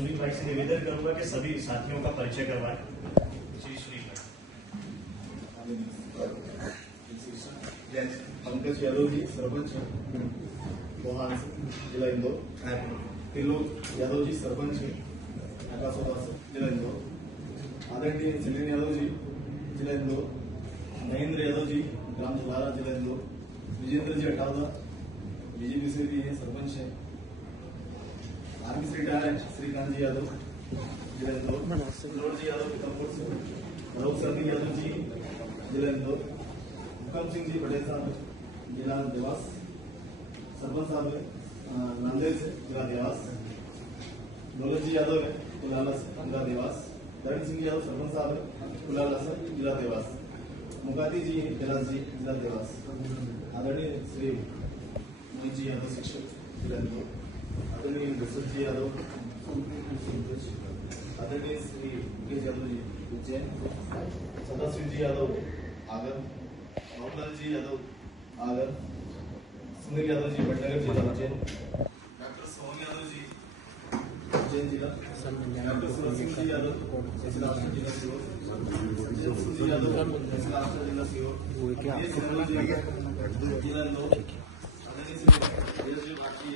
सुनील भाई से निवेदन करूंगा कि सभी साथियों का परिचय करवाएं। श्री सुनील भाई। पंकज यादव जी सरपंच बोहान जिला इंदौर। त्रिलोक यादव जी सरपंच आकाशवास जिला इंदौर। आदरणीय सलीन यादव जी जिला इंदौर। महेंद्र यादव जी ग्राम जलारा जिला इंदौर। विजेंद्र जी अटावदा बीजेपी से भी है, सरपंच है। आर्मी से रिटायर है श्रीकांत जी यादव जिला इंदौर। मनोहर जी यादव पितापुर से। रघुसर यादव जी जिला इंदौर। हुकम सिंह जी पटेल साहब जिला देवास। सरपंच साहब है नांदेड़ से जिला देवास। दौलत जी यादव है कुलाला से जिला देवास। धरण सिंह यादव सरपंच साहब है कुलाला से जिला देवास। मुकाती जी कैलाश जी जिला देवास। आदरणीय श्री मोहित जी यादव शिक्षक जिला इंदौर। आदरणीय दशरथ जी यादव। आदरणीय श्री मुकेश यादव जी उज्जैन। सदाशिव जी यादव आगर। बाबूलाल जी यादव आगर। सुनील यादव जी भटनगर जिला उज्जैन। डॉक्टर सोहन यादव जी उज्जैन जिला। डॉक्टर सूरज सिंह जी यादव तहसील जिला सीहोर। संजय जी यादव तहसील जिला सीहोर। जिला इंदौर। आदरणीय श्री भारती